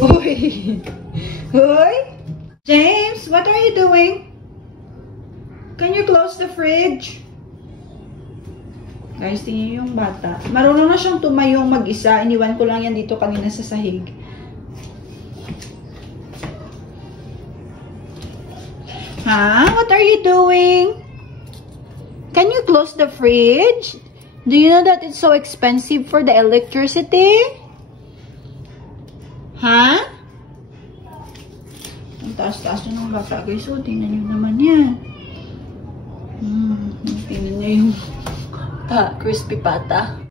Hoy! Hoy! James, what are you doing? Can you close the fridge? Guys, tingnan niyo yung bata. Marunong na siyang tumayong mag-isa. Iniwan ko lang yan dito kanina sa sahig. Huh? What are you doing? Can you close the fridge? Do you know that it's so expensive for the electricity? Huh? Ang taas-taas na ng bata, guys. O, tingnan nyo naman yan. Tingnan nyo yung crispy pata.